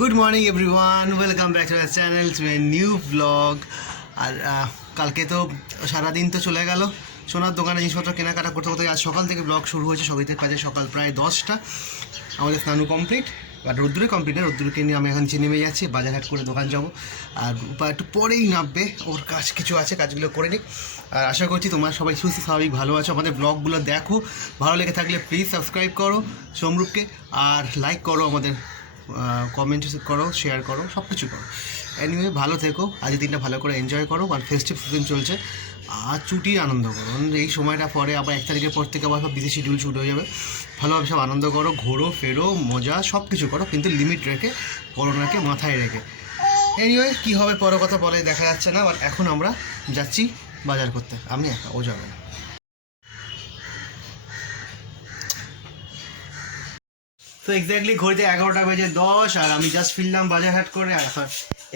Good morning everyone, welcome back to our channel to a new blog. আর কালকে তো সারাদিন তো চলে গেল সোনার দোকানে জিনিসপত্র কেনাকাটা করতে করতে। আজ সকাল থেকে ব্লগ শুরু হয়েছে, সকালের কাজে সকাল প্রায় 10টা। আমাদের স্নানু কমপ্লিট, বাট রোদ্দুরে কমপ্লিট না। রোদ্দুরকে নিয়ে আমি এখন নিচে নেমে যাচ্ছি, বাজারহাট করে দোকান যাবো। আর একটু পরেই নামবে, ওর কাজ কিছু আছে, কাজগুলো করে নিই। আর আশা করছি তোমরা সবাই সুস্থ স্বাভাবিক ভালো আছো। আমাদের ব্লগগুলো দেখো, ভালো লেগে থাকলে প্লিজ সাবস্ক্রাইব করো সমরূপকে, আর লাইক করো, আমাদের কমেন্ট করো, শেয়ার করো, সব কিছু করো। এনিওয়ে ভালো থেকো, আজকের দিনটা ভালো করে এনজয় করো। আর ফেস্টিভ সিজন চলছে, আর ছুটির আনন্দ করো। এই সময়টা পরে আবার 1 তারিখের পর থেকে আবার সব বিদেশি শিডিউল শুরু হয়ে যাবে। ভালোভাবে সব আনন্দ করো, ঘোরো ফেরো, মজা সব কিছু করো, কিন্তু লিমিট রেখে, করোনাকে মাথায় রেখে। এনিওয়ে কী হবে পরে কথা বলে দেখা যাচ্ছে না। বাট এখন আমরা যাচ্ছি বাজার করতে, আমি একা, ও যাবে না। তো এক্স্যাক্টলি ঘড়িতে 11টা বেজে 10, আর আমি জাস্ট ফিরলাম বাজারহাট করে। আর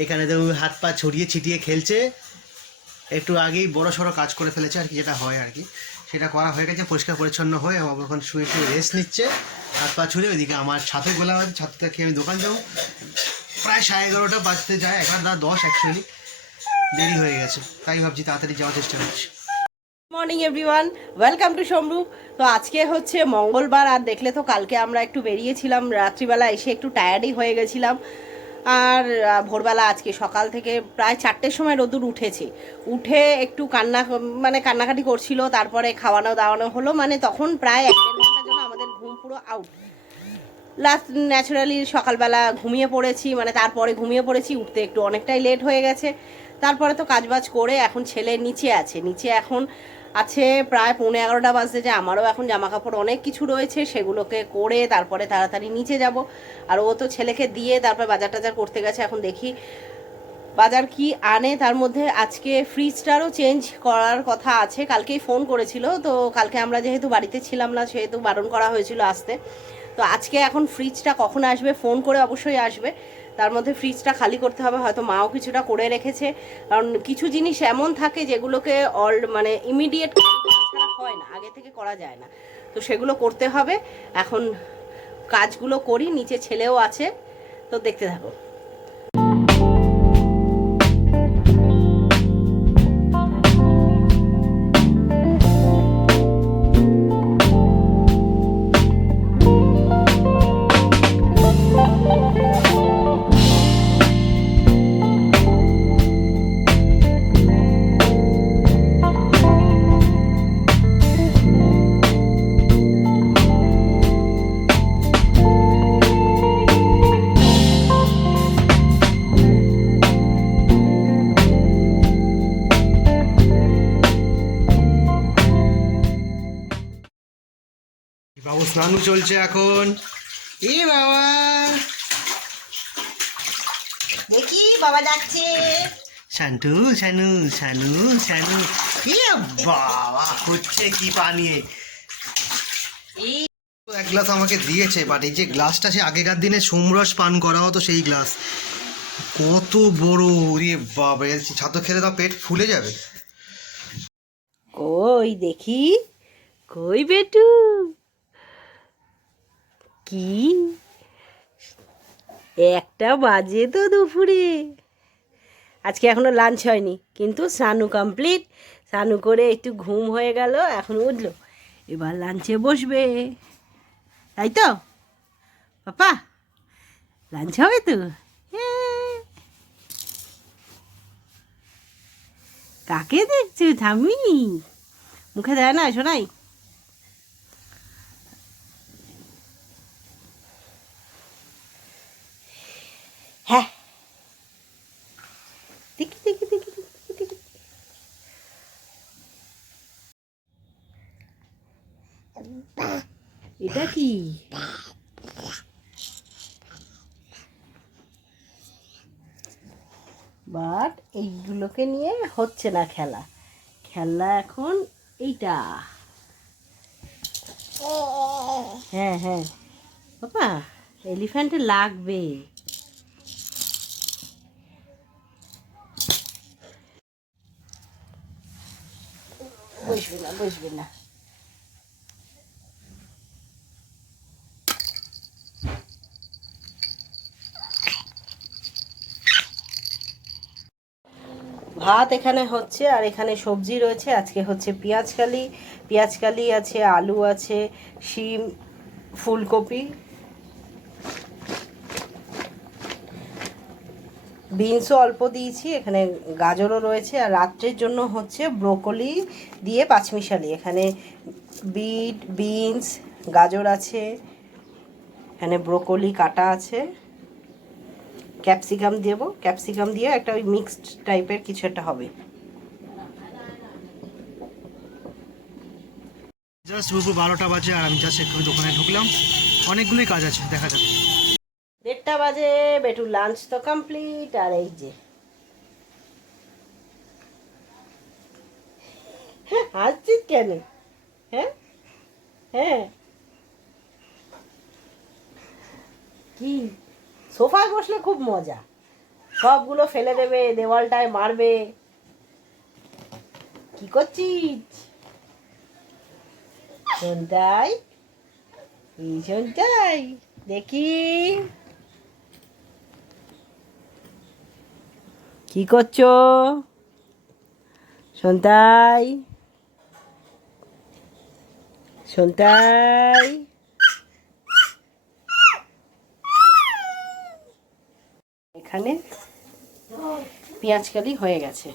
এখানে তো হাত পা ছড়িয়ে ছিটিয়ে খেলছে। একটু আগেই বড় সড়ো কাজ করে ফেলেছে আর কি, যেটা হয় আর কি, সেটা করা হয়ে গেছে, পরিষ্কার পরিচ্ছন্ন হয়ে এখন শুয়ে শুয়ে রেস্ট নিচ্ছে, হাত পা ছড়িয়ে। ওইদিকে আমার ছাতু গোলা আছে, ছাতুটা খেয়ে আমি দোকান যাবো। প্রায় 11:30 বাজতে যায়, 11:10 অ্যাকচুয়ালি, দেরি হয়ে গেছে, তাই ভাবছি তাড়াতাড়ি যাওয়ার চেষ্টা করছি। Morning everyone, welcome to Samarup. তো আজকে হচ্ছে মঙ্গলবার, আর দেখলে তো কালকে আমরা একটু বেরিয়েছিলাম, রাত্রিবেলা এসে একটু টায়ার্ডই হয়ে গেছিলাম। আর ভোরবেলা আজকে সকাল থেকে প্রায় 4টের সময় রোদুর উঠেছে, উঠে একটু কান্নাকাটি করছিল। তারপরে খাওয়ানো দাওয়ানো হলো, মানে তখন প্রায় 1-1.5 ঘন্টার জন্য আমাদের ঘুম পুরো আউট। লাস্ট ন্যাচারালি সকালবেলা ঘুমিয়ে পড়েছি, মানে তারপরে ঘুমিয়ে পড়েছি, উঠতে একটু অনেকটাই লেট হয়ে গেছে। তারপরে তো কাজবাজ করে এখন ছেলে নিচে আছে, নিচে এখন আছে প্রায় 11:15 বাজতে যায়। আমারও এখন জামা কাপড় অনেক কিছু রয়েছে, সেগুলোকে করে তারপরে তাড়াতাড়ি নিচে যাব। আর ও তো ছেলেকে দিয়ে তারপর বাজার টাজার করতে গেছে। এখন দেখি বাজার কি আনে। তার মধ্যে আজকে ফ্রিজটারও চেঞ্জ করার কথা আছে, কালকেই ফোন করেছিল। তো কালকে আমরা যেহেতু বাড়িতে ছিলাম না, সেহেতু বারণ করা হয়েছিল আসতে। তো আজকে এখন ফ্রিজটা কখন আসবে, ফোন করে অবশ্যই আসবে। তার মধ্যে ফ্রিজটা খালি করতে হবে, হয়তো মাও কিছুটা করে রেখেছে। কারণ কিছু জিনিস এমন থাকে যেগুলোকে মানে ইমিডিয়েট ছাড়া হয় না, আগে থেকে করা যায় না। তো সেগুলো করতে হবে। এখন কাজগুলো করি, নিচে ছেলেও আছে, তো দেখতে থাকো। বাবু স্নানু চলছে এখন। এ বাবা, দেখি বাবা যাচ্ছে। শানু শানু শানু শানু, এ বাবা হচ্ছে কি পানিয়ে। এক গ্লাস আমাকে দিয়েছে, বাট এই যে গ্লাসটা সে আগেকার দিনে সোমরস পান করা হতো সেই গ্লাস, কত বড় রে বাবা, ছাতু খেলে তো পেট ফুলে যাবে। কই দেখি, কই বেটু, কি 1টা বাজে তো দুপুরে। আজকে এখনো লাঞ্চ হয়নি, কিন্তু স্নানু কমপ্লিট। স্নানু করে একটু ঘুম হয়ে গেল, এখন উঠলো, এবার লাঞ্চে বসবে, তাই তো পাপা? লাঞ্চ হবে তো? কাকে দেখছো থামি? মুখে দেয় না শোনাই। হ্যাঁ, দেখি দেখি দেখি দেখি দেখি। এটা কি? বাট এইগুলোকে নিয়ে হচ্ছে না খেলা, খেলা এখন এইটা। হ্যাঁ হ্যাঁ বাবা, এলিফ্যান্টে লাগবে। বসবে না, বসবে না। ভাত এখানে হচ্ছে, আর এখানে সবজি রয়েছে। আজকে হচ্ছে পেঁয়াজকালি, পেঁয়াজকালি আছে, আলু আছে, শিম, ফুলকপি, বিনসও অল্প দিয়েছি, এখানে গাজরও রয়েছে। আর রাত্রের জন্য হচ্ছে ব্রোকলি দিয়ে পাঁচমিশালি। এখানে বিট, বিনস, গাজর আছে, এখানে ব্রোকলি কাটা আছে, ক্যাপসিকাম দেবো, ক্যাপসিকাম দিয়ে একটা ওই মিক্সড টাইপের কিছু একটা হবে। জাস্ট দুপুর 12টা বাজে আর আমি জাস্ট একটু দোকানে ঢুকলাম, অনেকগুলোই কাজ আছে, দেখা যাক। 1:30 বাজে, বেটুর লাঞ্চ তো কমপ্লিট। আর এই যে হাসছিস কেন? হ্যাঁ হ্যাঁ, কি সোফায় বসলে খুব মজা, সবগুলো ফেলে দেবে, দেওয়ালটায় মারবে। কি করছিস শোনটাই? এই শোনটাই দেখি কি করছো শোনটাই? শোনটাই এখানে পেঁয়াজকালি হয়ে গেছে।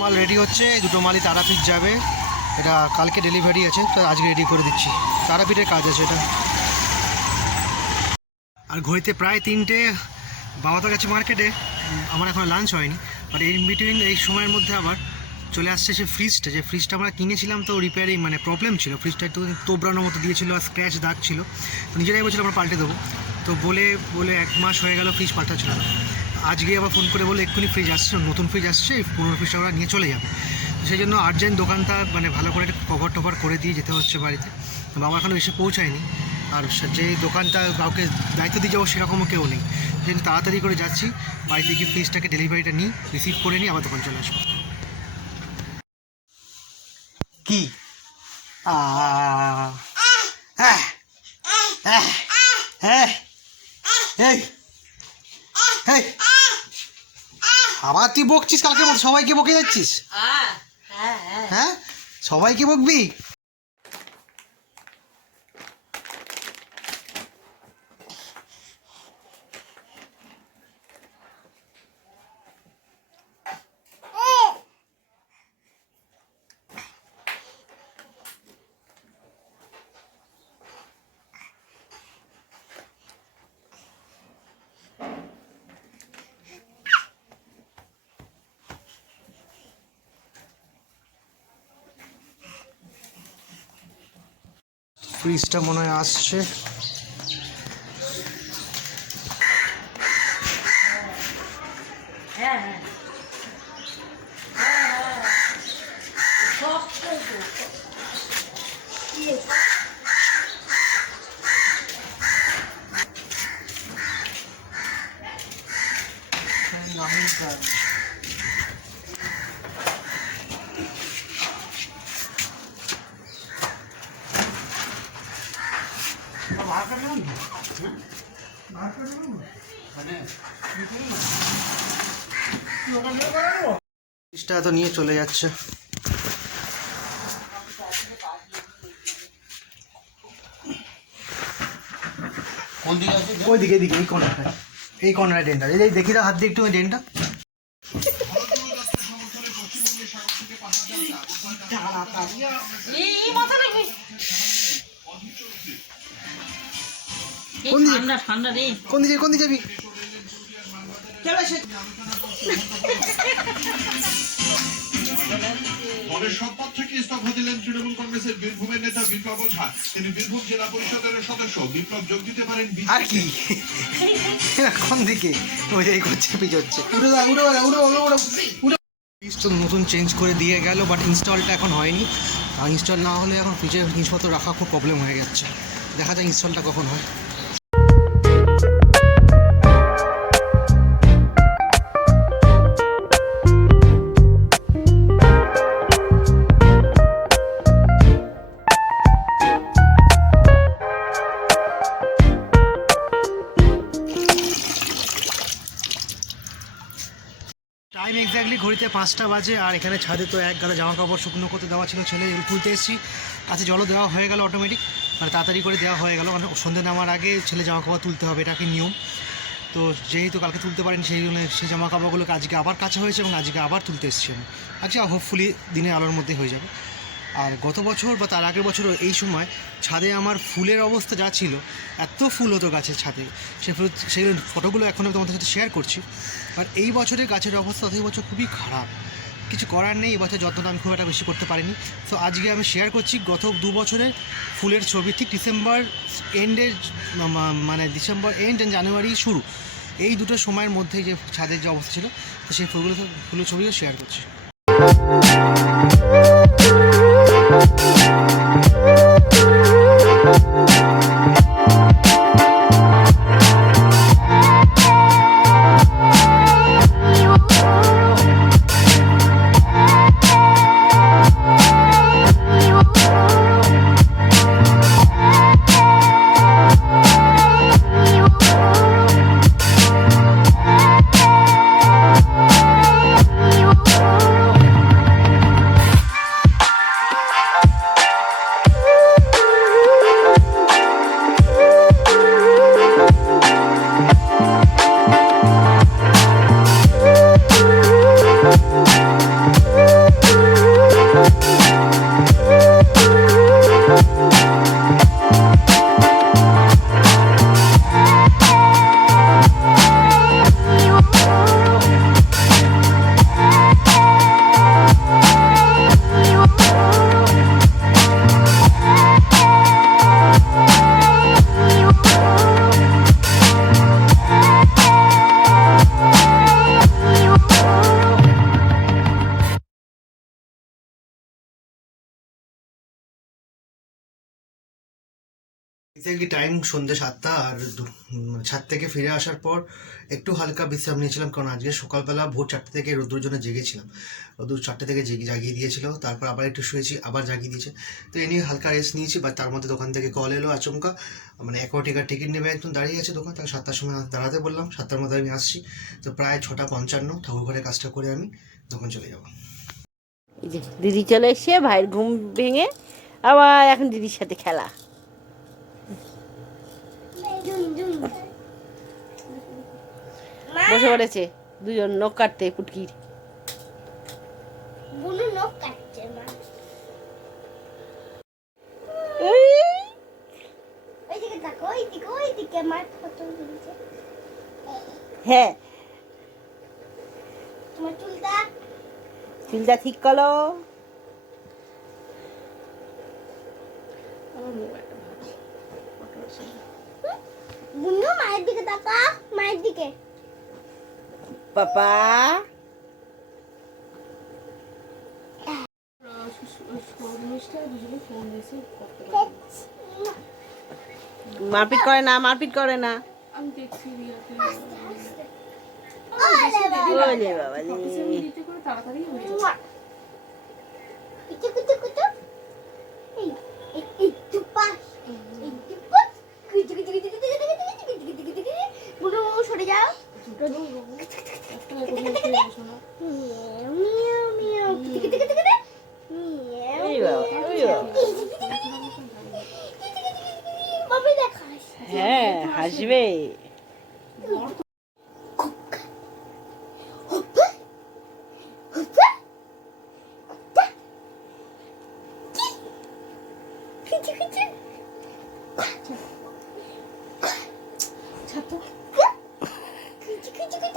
মাল রেডি হচ্ছে, দুটো মালই তারাপীঠ যাবে। এটা কালকে ডেলিভারি আছে, তো আজকে রেডি করে দিচ্ছি। তারাপীঠের কাজ আছে এটা। আর ঘড়িতে প্রায় 3টে। বাবা তো গেছে মার্কেটে, আমার এখন লাঞ্চ হয়নি। বাট এই বিটুইন এই সময়ের মধ্যে আবার চলে আসছে সে ফ্রিজটা, যে ফ্রিজটা আমরা কিনেছিলাম, তো রিপেয়ারিং মানে প্রবলেম ছিল, ফ্রিজটা একটু তোবড়ানোর মতো দিয়েছিল আর স্ক্র্যাচ দাগ ছিল। তো নিজেরাই বলছিল আমরা পাল্টে দেবো। তো বলে বলে 1 মাস হয়ে গেল ফ্রিজ পাল্টাচ্ছিল না। আজকে আবার ফোন করে বলে এক্ষুনি ফ্রিজ আসছে, নতুন ফ্রিজ আসছে, পুরোনো ফ্রিজটা ওরা নিয়ে চলে যাবে। সেই জন্য আর্জেন্ট দোকানটা মানে ভালো করে একটু কভার টভার করে দিয়ে যেতে হচ্ছে বাড়িতে। বাবা এখনও এসে পৌঁছায়নি। আর যে দোকানটা কাউকে দায়িত্ব দিয়ে যাবো সেরকমও কেউ নেই, সেই জন্য তাড়াতাড়ি করে যাচ্ছি বাড়িতে গিয়ে ফ্রিজটাকে ডেলিভারিটা নিই, রিসিভ করে নিই, আবার দোকান চলে আসবো। কি হ্যাঁ হ্যাঁ হ্যাঁ, এই এই আবার তুই বকছিস কালকের মতো, সবাইকে বকে যাচ্ছিস। হ্যাঁ, সবাইকে বকবি? ফ্রিজটা মনে হয় আসছে। ফ্রিজটা তো নিয়ে চলে যাচ্ছে। কোন দিকে আছে? ওই দিকে, এই কোণাটায়। এই কর্নারে ড্রেনটা, এই দেখি দাও হাত দিয়ে একটু ড্রেনটা। কোন দিকে যাবি? তবে শপথ থেকে ইস্তফা দিলেন তৃণমূল কংগ্রেসের বীরভূমের নেতা বিপ্লব ওঝা। তিনি বীরভূম জেলা পরিষদের সদস্য। বিপ্লব যোগ দিতে পারেন আর কি কোন দিকে ওই করছে পিছোচ্ছে। নতুন চেঞ্জ করে দিয়ে গেল, বাট ইনস্টলটা এখন হয়নি। আর ইনস্টল না হলে এখন ফ্রিজের জিনিসপত্র রাখা খুব প্রবলেম হয়ে যাচ্ছে। দেখা যায় ইনস্টলটা কখন হয়। টাইম এক্স্যাক্টলি ঘড়িতে 5টা বাজে, আর এখানে ছাদে তো এক গাদা জামা কাপড় শুকনো করতে দেওয়া ছিল, ছেলে তুলতে এসেছি। আচ্ছা জলও দেওয়া হয়ে গেল অটোমেটিক, মানে তাড়াতাড়ি করে দেওয়া হয়ে গেল, মানে সন্ধ্যে নামার আগে ছেলে জামা কাপড় তুলতে হবে, এটা কি নিয়ম। তো যেহেতু কালকে তুলতে পারিনি, সেই জন্য সেই জামা কাপড়গুলোকে আজকে আবার কাচা হয়েছে এবং আজকে আবার তুলতে এসেছি আমি। আজকে হোপফুলি দিনের আলোর মধ্যে হয়ে যাবে। আর গত বছর বা তার আগের বছরও এই সময় ছাদে আমার ফুলের অবস্থা যা ছিল, এত ফুল হতো গাছের ছাদে, সেই ফটোগুলো এখন আমি তোমাদের সাথে শেয়ার করছি। আর এই বছরের গাছের অবস্থা এই বছর খুবই খারাপ, কিছু করার নেই। এই বছর যত্নটা আমি খুব একটা বেশি করতে পারিনি। তো আজকে আমি শেয়ার করছি গত 2 বছরের ফুলের ছবি, ঠিক ডিসেম্বর এন্ডের, মানে ডিসেম্বর এন্ড অ্যান্ড জানুয়ারি শুরু, এই দুটো সময়ের মধ্যে যে ছাদের যে অবস্থা ছিল, তো সেই ফুলের ছবিও শেয়ার করছি। এক্স্যাক্টলি টাইম সন্ধ্যে 7টা। আর ছাদ থেকে ফিরে আসার পর একটু হালকা বিশ্রাম নিয়েছিলাম, কারণ আজকে সকালবেলা ভোর 4টে থেকে রোদ্দুর জন্য জেগেছিলাম। রোদ্দুর 4টে থেকে জাগিয়ে দিয়েছিল, তারপর আবার একটু শুয়েছি, আবার জাগিয়ে দিয়েছে। তো এ নিয়ে হালকা রেস্ট নিয়েছি। বা তার মধ্যে দোকান থেকে কল এলো আচমকা, মানে অ্যাকোয়াটিকার টিকিট নেবে একদম দাঁড়িয়ে আছে দোকান, তাকে 7টার সময় দাঁড়াতে বললাম, 7টার মধ্যে আমি আসছি। তো প্রায় 6:55 ঠাকুর ঘরে কাজটা করে আমি দোকান চলে যাবো। দিদি চলে এসছে, ভাইয়ের ঘুম ভেঙে আবার এখন দিদির সাথে খেলা। বসে পড়েছে দুজন নখ কাটতে, পুটকির নখ কাটছে। হ্যাঁ তোমার চুলটা ঠিক করো। মায়ের দিকে তাকা, মায়ের দিকে। পাপা মারপিট করে না, মারপিট করে না। আমি দেখছি সরে যাও। হ্যাঁ হাসবে।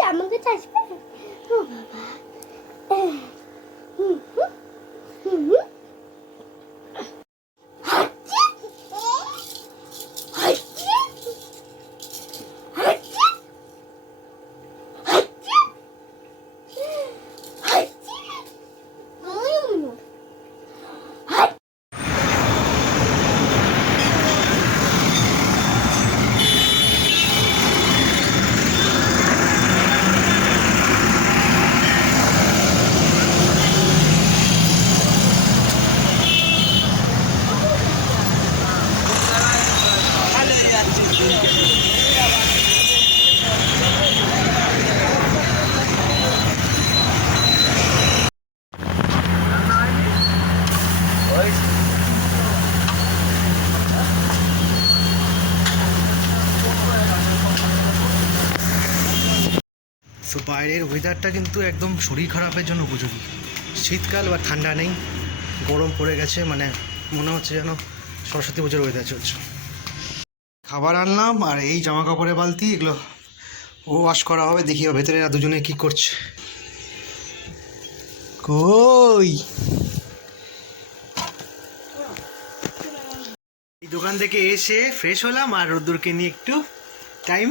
আমাকে আসবে ও বাবা তো বাইরের ওয়েদারটা কিন্তু একদম শরীর খারাপের জন্য উপযোগী। শীতকাল বা ঠান্ডা নেই, গরম পড়ে গেছে, মানে মনে হচ্ছে যেন সরস্বতী পুজোর ওয়েদার চলছে। খাবার আনলাম আর এই জামা কাপড়ের বালতি, এগুলো ও ওয়াশ করা হবে। দেখি ভেতরে এরা দুজনে কি করছে। কই এই দোকান থেকে এসে ফ্রেশ হলাম আর রোদ্দুরকে নিয়ে একটু টাইম।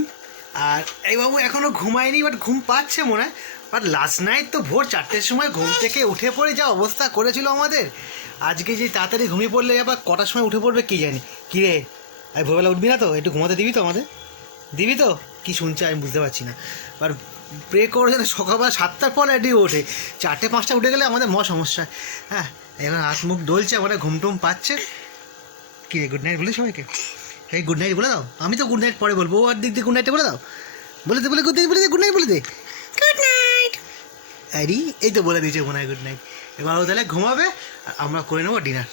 আর এই বাবু এখনো ঘুমায়নি, বাট ঘুম পাচ্ছে মনে হয়। বাট লাস্ট নাইট তো ভোর 4টের সময় ঘুম থেকে উঠে পড়ে যা অবস্থা করেছিল আমাদের। আজকে যে তাড়াতাড়ি ঘুমিয়ে পড়লে আবার কটার সময় উঠে পড়বে কে জানি। কী রে, আর ভোরবেলা উঠবি না তো? একটু ঘুমাতে দিবি তো আমাদের? দিবি তো? কী শুনছে আমি বুঝতে পারছি না। আর প্রে করে যেন সকালবেলা 7টার পর রেডি ওঠে, 4টে 5টা উঠে গেলে আমাদের সমস্যা। হ্যাঁ, এখন হাত মুখ ডলছে, আমাদের ঘুম টুম পাচ্ছে। কী রে, গুড নাইট বলে সবাইকে? এই গুড নাইট বলে দাও। আমি তো গুড নাইট পরে বলবো, ও আর দিক দিয়ে গুড নাইটটা বলে দাও। বলে দে, বলে গুড নাইট বলে দে, গুড নাইট বলে দে, গুড নাইট। আরে এই তো বলে দিয়েছে মনে হয় গুড নাইট। এবার ও তাহলে ঘুমাবে আর আমরা করে নেবো ডিনার।